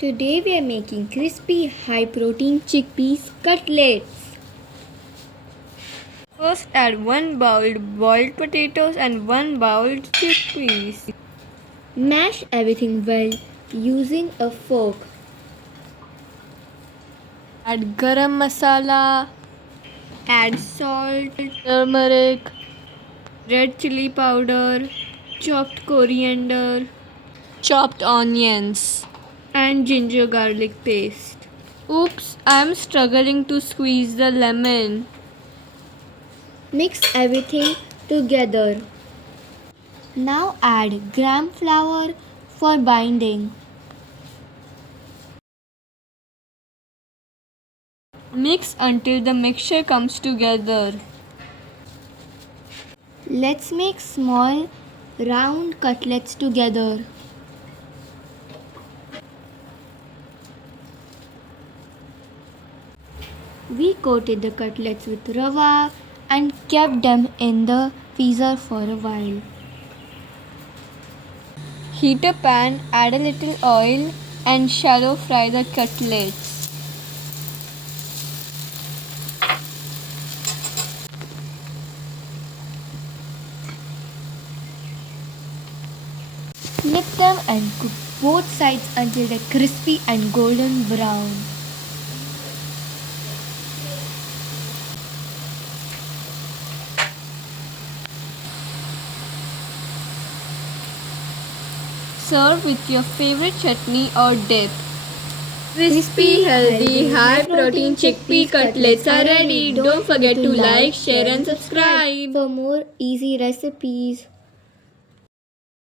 Today we are making crispy high protein chickpeas cutlets. First add 1 bowl boiled potatoes and 1 bowl chickpeas. Mash everything well using a fork. Add garam masala. Add salt, turmeric, red chili powder, chopped coriander, chopped onions, and ginger garlic paste. Oops, I am struggling to squeeze the lemon. Mix everything together. Now add gram flour for binding. Mix until the mixture comes together. Let's make small round cutlets together. We coated the cutlets with rava and kept them in the freezer for a while. Heat a pan, add a little oil and shallow fry the cutlets. Flip them and cook both sides until they're crispy and golden brown. Serve with your favorite chutney or dip. Crispy, healthy, high protein chickpea cutlets are ready. Don't forget to like, share and subscribe for more easy recipes.